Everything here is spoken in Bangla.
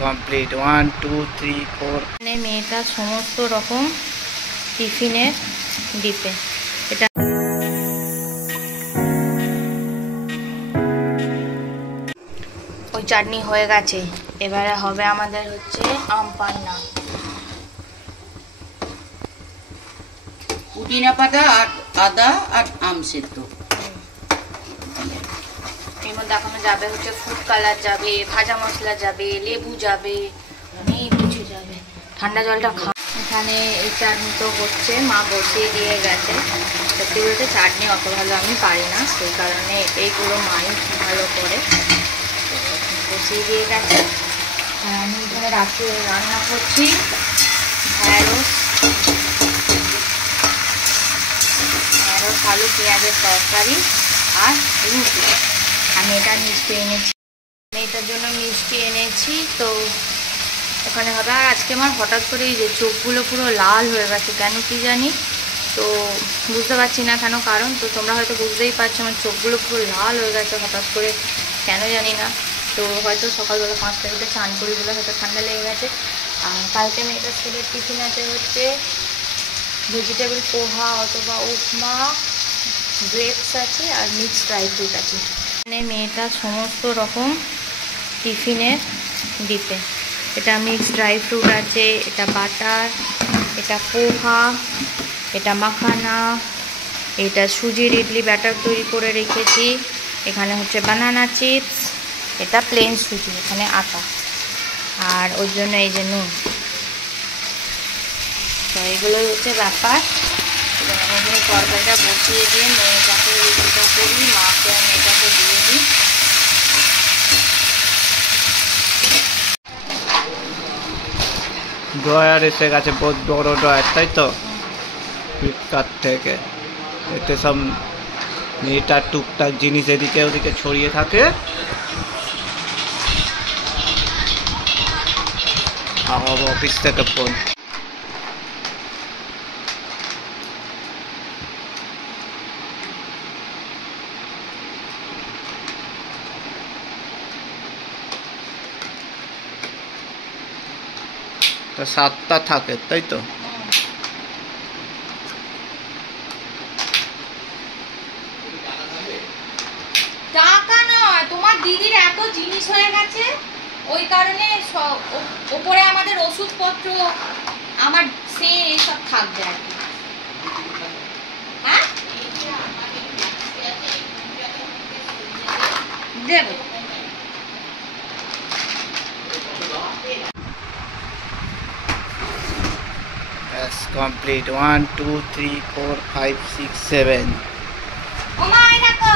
কমপ্লিট 1 2 3 4 মানে মেয়েটা সমস্ত রকম টিফিনের ডিপে এটা ওই চাটনি হয়ে গেছে। এবারে হবে আমাদের হচ্ছে আম পান্না, পুদিনা পাতা আর আদা আর আম সেদ্ধ। এর মধ্যে এখনো যাবে হচ্ছে ফুড কালার যাবে, ভাজা মশলা যাবে, লেবু যাবে, অনেক কিছু যাবে। ঠান্ডা জলটা খা। এখানে এই চাটনি তো হচ্ছে, মা বসিয়ে দিয়ে গেছে। সত্যি বলতে চাটনি অত ভালো আমি পারি না, সেই কারণে এইগুলো মাই ভালো করে বসিয়ে দিয়ে গেছে। আর আমি এখানে রাত্রে রান্না করছি ঢ্যাঁড়স আলু পেঁয়াজের তরকারি আর রুটি। আমি এটা মিষ্টি এনেছি, মেয়েটার জন্য মিষ্টি এনেছি। তো ওখানে হবে। আর আজকে আমার হঠাৎ করে এই যে চোখগুলো পুরো লাল হয়ে গেছে, কেন কি জানি, তো বুঝতে পারছি না কেন কারণ। তো তোমরা হয়তো বুঝতেই পারছো আমার চোখগুলো পুরো লাল হয়ে গেছে হঠাৎ করে, কেন জানি না। তো হয়তো সকালবেলা 5টা উঠে চান করি বলে হয়তো ঠান্ডা লেগে গেছে। আর কালকে মেয়েটার ছেলের টিফিন আছে হচ্ছে ভেজিটেবল পোহা অথবা উপমা, গ্রেপস আছে আর মিক্সড ড্রাই ফ্রুট আছে। মানে মেয়েটা সমস্ত রকম টিফিনের ডিপে এটা মিক্সড ড্রাই ফ্রুট আছে, এটা বাটার, এটা পোহা, এটা মাখানা, এটা সুজির ইডলি ব্যাটার তৈরি করে রেখেছি, এখানে হচ্ছে বানানা চিপস, এটা প্লেন সুজি, এখানে আটা, আর ওর জন্য এই যে নুন। তো এগুলোই হচ্ছে ব্যাপার। আমি তরকারিটা বসিয়ে দিয়ে মেয়েটাকে রুটিটা করি, মাকে আর মেয়েটাকে দিয়ে দিই। ড্রয়ার এসে গেছে, বহুত বড় ড্রয়ার, তাই তো ফ্লিপকার্ট থেকে। এতে সব মেয়েটার টুকটাক জিনিস এদিকে ওদিকে ছড়িয়ে থাকে। আমার অফিস থেকে ফোন। তা 7টা থাকে, তাই তো? টাকা নয়, তোমার দিদির এত জিনিস হয়ে গেছে, ওই কারণে ওপরে আমাদের ওষুধপত্র আমার সে এইসব থাকবে আর কি। হ্যাঁ দেবো। কমপ্লিট 1 2 3 4 5 6 7। ও মা, এই দেখো